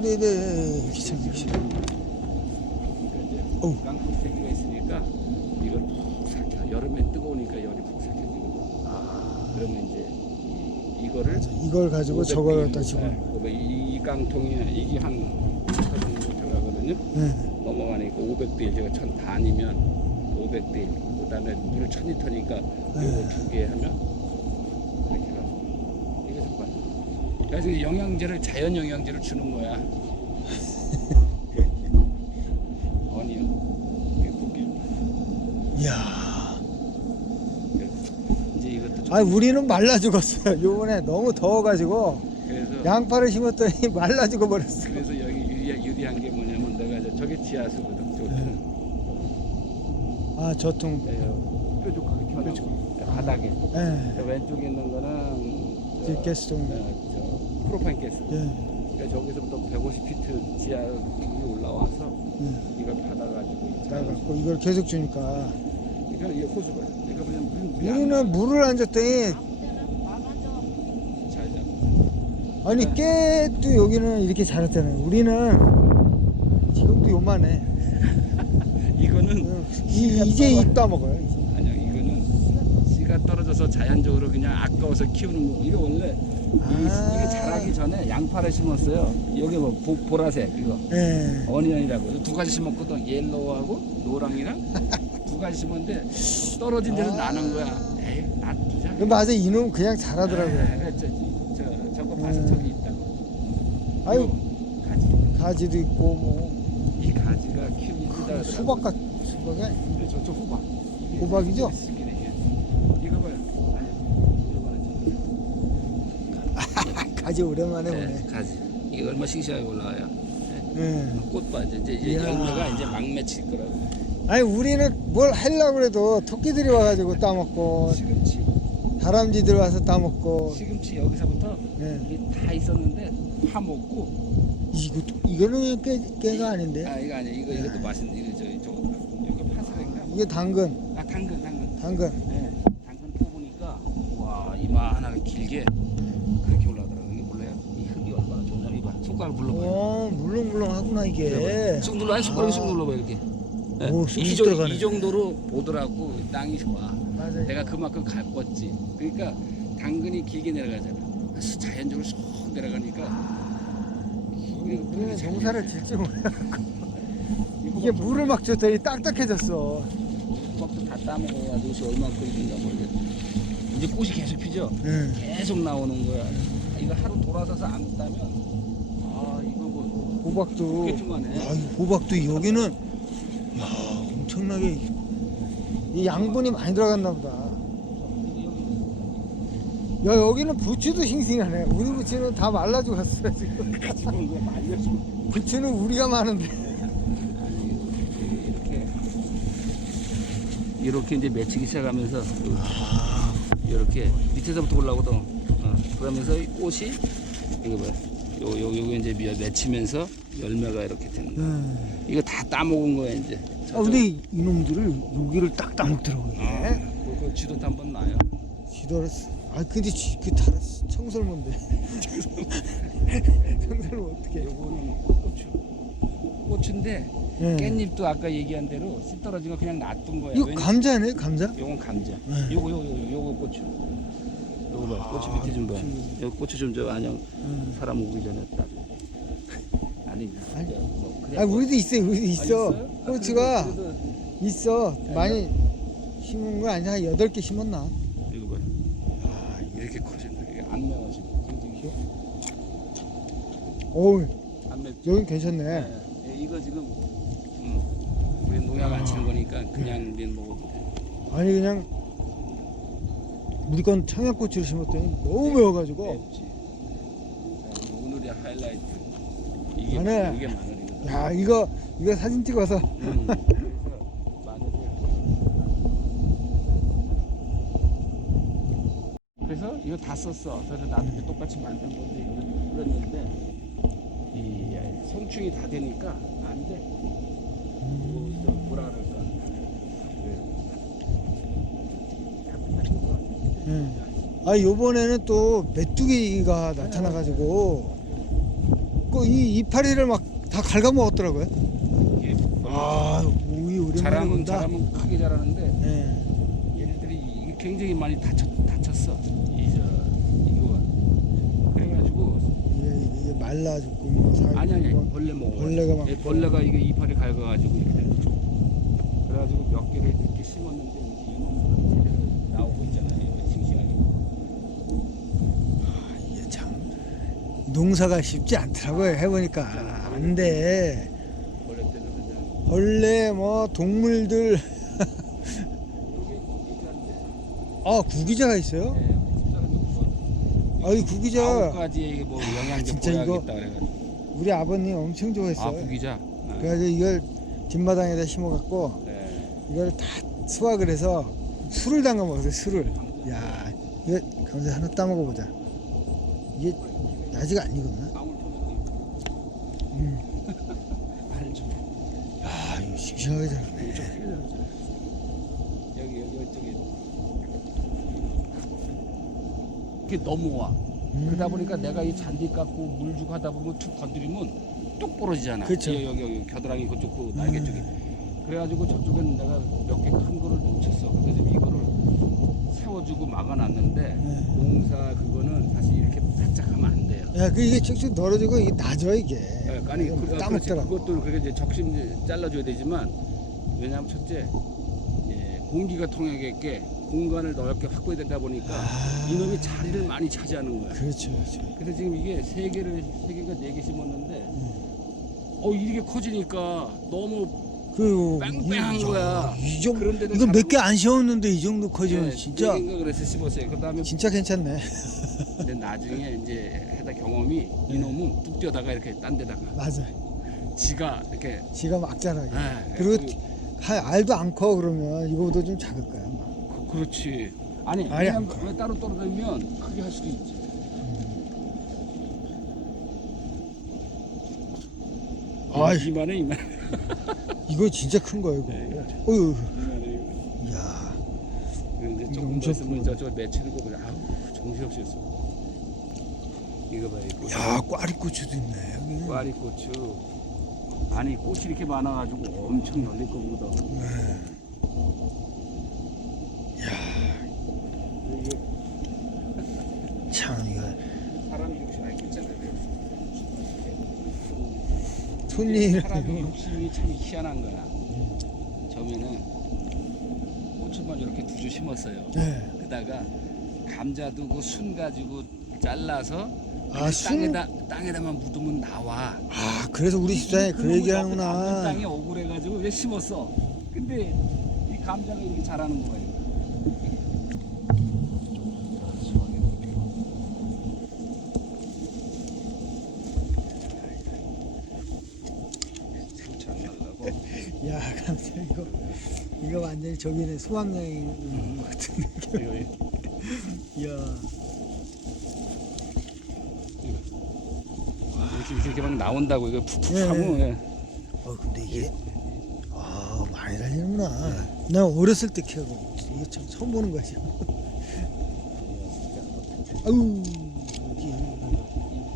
자, 나도 이제 귀찮게 귀찮게. 어우. 깡통 세기가 있으니까 이걸 푹 삭혀. 여름에 뜨거우니까 열이 푹 삭혀지고. 그러면 이제 이, 이거를 이걸 가지고 저걸 갖다 집어. 네, 이, 이 깡통에 이게 한 정도 들어가거든요. 네. 넘어가니까 500대 제가 천 단이면 500대 그다음에 물 1000리터니까 네. 이거 두개 하면 이렇게 가고 이게 정말 그래서 영양제를 자연 영양제를 주는 거야. 아니요. 이야. 이제 이것도 좀 아, 우리는 말라 죽었어요. 요번에 너무 더워가지고 그래서 양파를 심었더니 말라 죽어 버렸어. 그래서 여기 유리, 유리한 게 뭐냐면 내가 이제 저게 지하수거든. 저거는 아, 저통. 뾰족하게 켜놓고 바닥에 예. 저 왼쪽에 있는 거는 저 저, 가스통. 저 프로파인 가스. 예. 그러니까 저기서부터 150피트 지하 로 올라와서 예. 이걸 받아가지고 나갖고 이걸 계속 주니까. 그러니까 이게 호수가. 그러니까 그냥 물이 안 우리는 물을 안 줬더니 잘 잡. 아니 깨도 여기는 이렇게 자랐잖아요. 우리는 지금도 요만해. 이거는 응. 이, 이제 입다 먹어요. 이제. 아니야 이거는 씨가 떨어져서 자연적으로 그냥 아까워서 키우는 거. 이거 원래 이, 아. 이게 자라기 전에 양파를 심었어요. 여기 뭐 보, 보라색 이거. 예. 어니언이라고 두 가지 심었거든 옐로우하고 노랑이랑 두 가지 심었는데 떨어진 데서 아. 나는 거야 에이 놔두자 그 맞아 이놈 그냥 자라더라고요. 아, 저, 저, 저거 봐서 음. 저기 있다고 아유 가지 가지도 있고 뭐 이 가지가 키우기 힘들다 수박 같 수박이 근데 저쪽 호박 호박이죠? 쓰긴 해. 이거 봐요 아니 이거 가지 오랜만에 보네. 네, 가지. 이게 얼마 싱싱하게 올라와요? 예. 꽃봐 이제, 이제 이야. 열매가 이제 막 맺힐 거라고. 아니 우리는 뭘 하려고 그래도 토끼들이 와가지고 따먹고 시금치. 다람쥐들 와서 따먹고. 시금치 여기서부터 예. 이게 다 있었는데 파 먹고. 이거 이거는 깨, 깨가 아닌데? 아 이거 아니야 이거 이것도 맛있는 이거 저 저거 이거 파스인가? 이게 당근. 아 당근 당근. 당근. 네. 당근 뽑으니까 와 이만하게 길게 그렇게 올라가더라고 이게 몰라요 이 흙이 얼마나 좋냐 이봐 손가락 불러봐요 어 물렁물렁하구나 이게 쑥 눌러 한 손가락 쑥 눌러봐 이렇게 네. 오, 쑥쑥 이, 정, 들어가네. 이 정도로 보더라고 땅이 좋아 맞아요 내가 그만큼 가꿨지 그러니까 당근이 길게 내려가잖아 그래서 자연적으로 쏙 내려가니까 우리- 우리는 잘 농사를 질지 몰라 이게 봐. 물을 막 줬더니 딱딱해졌어 수박도 다 따먹어야 옷이 얼마큼 있는가 모르겠어. 이제 꽃이 계속 피죠? 예. 계속 나오는 거야. 이거 하루 돌아서서 안 따면, 아, 호박도. 아유 호박도 여기는 야 엄청나게 이 양분이 많이 들어갔나 보다 야 여기는 부추도 싱싱하네 우리 부추는 다 말라 죽었어 지금. 부추는 우리가 많은데 이렇게. 이렇게 이제 맺히기 시작하면서, 이렇게 밑에서부터 올라오거든. 어, 그러면서 이 꽃이, 이거 봐요. 요, 요, 요거 이제 며- 맺히면서 열매가 이렇게 되는 거야. 예. 이거 다 따먹은 거야, 이제. 아 근데 이놈들을 여기를 딱 따먹더라고 이게 아, 그거 쥐도 한번 나요. 지도랬어 아 근데 지, 그 달았어 청설모인데 청설모 어떻게 요거는 고추. 고추인데 예. 깻잎도 아까 얘기한 대로 씨 떨어진 거 그냥 놔둔 거야. 이거 왜냐- 감자네 감자? 요건 감자. 네. 요거 요거 요거 요거 고추. 요거 봐. 아, 고추 밑에 좀 봐. 고추. 요 고추 좀저 안녕 음. 사람 오기 전에 딱. 아니. 아니. 저뭐 그냥 아 우리도 있어요 우리도 아, 있어 있어요? 아, 고추가 그래도- 그래도 있어 아, 많이 심은 거 아니야 한 여덟 개 심었나 이거 봐. 아 이렇게 커진다. 이게 안 매워 지금. 굉장히. 어우 안. 여긴 괜찮네 네. 예, 이거 지금 음, 우리 농약 안 치는 거니까 그냥 우리 먹어도 돼. 아니 그냥 우리 건 청양고추를 심었더니 너무 매워가지고 맵지. 자, 이거 오늘의 하이라이트. 이게 마늘. 이게 마늘이거든. 야 이거 이거 사진 찍어서 음. 그래서 마늘을. 그래서 이거 다 썼어. 그래서 나도 이제 똑같이 만든 건데 이거 뿌렸는데 이 성충이 다 되니까 안 돼. 이거 저 뭐라 그럴까? 그 약간 힘들어. 예. 아 요번에는 또 메뚜기가 나타나가지고 그이 이파리를 막 다 갉아먹었더라고요. 이게 아, 오이 오랜만에 자라면 본다. 자라면 크게 자라는데 예. 얘네들이 이게 굉장히 많이 다쳤, 다쳤어. 이저 이거가. 그래가지고 이게, 이게 말라 죽고 뭐 살. 아니 아니 뭐 벌레 먹어. 벌레가 막- 예, 벌레가 이게 이파리 갉아가지고 이렇게 되는 거죠. 그래가지고 몇 개를 이렇게 심었는데 이제 이놈 제대로 나오고 있잖아요. 이거 싱싱하게. 이게 참 농사가 쉽지 않더라고요. 해보니까 안 돼. 벌레 벌레 뭐 동물들. 아 구기자가 있어요? 그거 아이 아홉 구기자 가지의 뭐 영양제 진짜 그래가지고. 우리 아버님 엄청 좋아했어요. 아 구기자. 아, 그래가지고 이걸 뒷마당에다 심어갖고 네. 이걸 다 수확을 해서 술을 담가 먹었어요. 술을. 야 이거 감자 하나 따 먹어 보자. 이게 방울 터졌네. 음. 야 이거 싱싱하게 자랐죠. 여기 여기 이쪽에 이게 넘어와. 음. 그러다 보니까 내가 이 잔디 깎고 물 주고 하다 보면 툭 건드리면 뚝 부러지잖아. 그쵸. 여기, 여기 여기 겨드랑이 그쪽 그 날개 음. 쪽에. 그래가지고 저쪽엔 내가 몇 개 큰 거를 놓쳤어. 그래서 지금 이거를 세워주고 막아놨는데 네. 공사 그거는 사실 이렇게 바짝 하면 안 돼요. 야, 그 이게 쭉쭉 널어지고 이게 낮아 이게. 예, 아니 그, 그렇지. 따먹더라고. 그것도 그렇게 이제 적심 잘라줘야 되지만 왜냐하면 첫째 예, 공기가 통하게끔 공간을 넓게 확보해야 되다 보니까 아. 이놈이 자리를 많이 차지하는 거야. 그렇죠, 그렇죠. 그래서 지금 이게 세 개를 세 개가 네 개 심었는데 어 이게 커지니까 너무 그 뺑뺑한 이- 거야. 이 정도 그런데도 이거 몇개 자라고- 안 심었는데 이 정도 커지면 예, 진짜 네 개인가 그래서 심었어요. 그다음에 진짜 괜찮네. 근데 나중에 이제 하다 경험이 이놈은 뚝 뛰어다가 이렇게 딴 데다가 맞아. 지가 이렇게 지가 막 자라게. 예, 그리고 그- 하, 알도 안 커 그러면 이거보다 좀 작을 거야. 아마. 그, 그렇지. 아니, 아예 그냥 안 커. 따로 떨어지면 크게 할 수도 있지. 아이. 이만해, 이만. 이거 진짜 큰 거야 이거. 네, 이거. 어유, 이만해. 야, 그리고 이제 조금 더 엄청 있으면 저쪽 거 그냥 아우 정신없이 했어. 이거 봐, 이거. 야 꽈리고추도 있네. 여기. 꽈리 고추. 아니 꽃이 이렇게 많아가지고 엄청 열릴 거보다. 네. 이게 참 이거 사람 욕심 아니 괜찮아요. 손님 사람의 욕심이 참 희한한 거야. 처음에는 고추만 이렇게 두 줄 심었어요. 네. 그다가 감자도 그 순 가지고 잘라서 아, 순? 땅에다 땅에다만 묻으면 나와. 아 그래서 우리 집사람이 그 남는 얘기하는구나. 땅에 억울해가지고 왜 심었어? 근데 이 감자가 이렇게 자라는 거예요. 상처 안 날라고. 야 감사 이거 이거 완전히 저기는 것 같은 느낌. 이거, 이거. 야. 이렇게 이렇게 막 나온다고 이거 푹푹 예, 하면 예. 어 근데 이게 아 많이 달리는구나. 나 어렸을 때 키우고 이거 참 처음 보는 거야 지금. 아유 여기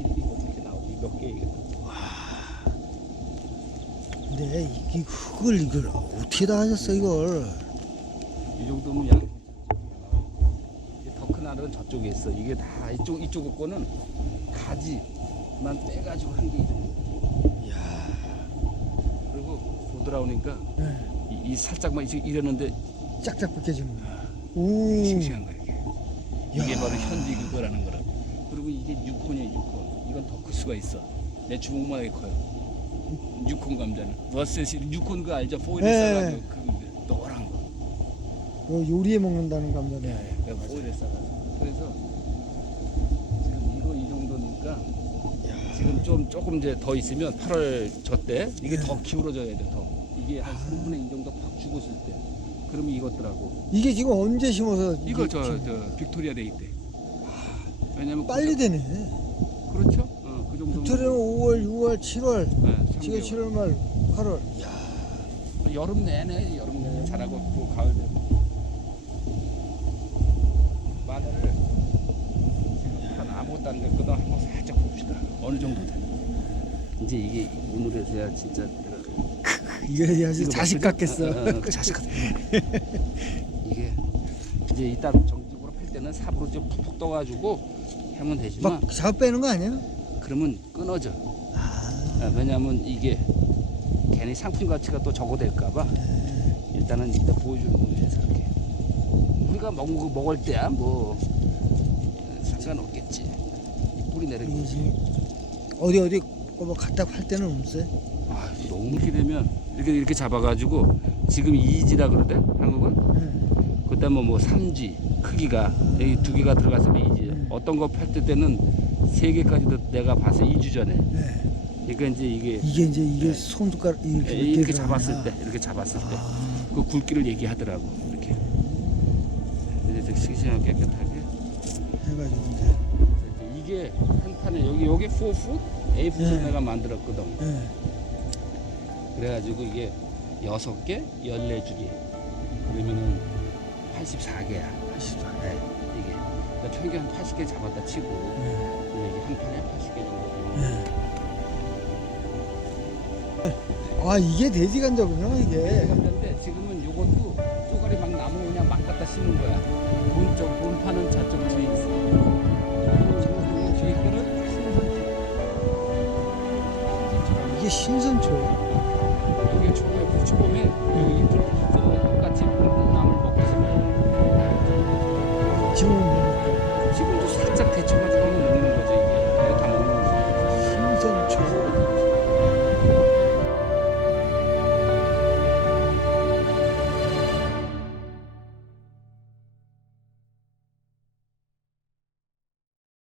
이렇게 나오고 몇개 이게 근데 이 흙을 이걸 어떻게 다 하셨어 이걸? 이 정도면 양. 더큰 알은 저쪽에 있어. 이게 다 이쪽 이쪽 거는 가지만 빼가지고 한 게 이 정도. 야. 그리고 보드라우니까 네. 이, 이 살짝만 이렇게 이러는데 짝짝 벗겨지는 거야. 이게 오. 싱싱한 거야 이게. 이게 야. 바로 현지 그거라는 거라. 그리고 이게 6콘이야 6콘. 이건 더 클 수가 있어. 내 주먹만하게 커요. 6콘 감자는. 버스시 6콘 그 알죠? 포일에 네. 싸가지고 그 노란 거. 이거 요리에 먹는다는 감자네. 네, 내가 포일에 싸가지고. 그래서 지금 이거 이 정도니까 야. 지금 좀 조금 이제 더 있으면 8월 저때 이게 더 기울어져야 돼 더. 이게 한 3분의 2 정도 팍 죽었을 때. 그러면 익었더라고. 이게 지금 언제 심어서 이거 저, 지금 저 빅토리아 데이 때. 왜냐면 빨리 되네. 그, 그렇죠? 어, 그 정도. 빅토리아는 5월, 6월, 7월, 네, 지금 3개월. 7월 말, 8월. 야. 여름 내내 여름 내내 자라고 또 가을 되고. 마늘을 한 아무것도 안 됐거든 한번 살짝 봅시다. 어느 정도 되나? 이제 이게 오늘에서야 진짜 아주 이거 자식? 같겠어. 어, 그 자식 같아. 이게 이제 이따 정식으로 팔 때는 삽으로 좀 푹푹 떠가지고 하면 되지만 막 잡아 빼는 거 아니야? 그러면 끊어져. 아, 아, 왜냐하면 이게 괜히 상품 가치가 또 적어될까봐 일단은 이따 보여주는 거 위해서 이렇게 우리가 먹, 먹을 때야 뭐 상관없겠지. 이 뿌리 내리고 이게 지금 어디 어디 뭐 갖다 팔 때는 없어요. 아, 너무 이렇게 되면 이렇게 이렇게 잡아가지고 지금 2지라 그러대 한국은 네. 그다음에 뭐 3G 크기가 여기 두 개가 들어갔으면 2G 음. 어떤 거 팔 때는 세 개까지도 내가 봐서 2주 전에 네. 그러니까 이제 이게 이게 이제 이게 네. 손톱가락 이렇게 이렇게, 이렇게 들어가나. 잡았을 때 이렇게 잡았을 때 아, 그 굵기를 얘기하더라고 이렇게 이제 싱싱하게 깨끗하게 해가지고 이제. 이게 한 판에 여기 여기 4풋 A4 네. 내가 만들었거든 네. 그래가지고 이게 여섯 개 14줄이 그러면은 84개야 84개 이게 그러니까 평균 한 80개 잡았다 치고 네. 근데 이게 한 판에 80개 정도 네. 아 이게 돼지 간자구나 이게. 했는데 지금은 요것도 쪼가리 막 나무 그냥 막 갖다 심는 거야 본쪽 본판은 저쪽 뒤에 있어 지금 뒤에 거는 신선초 이게 신선초.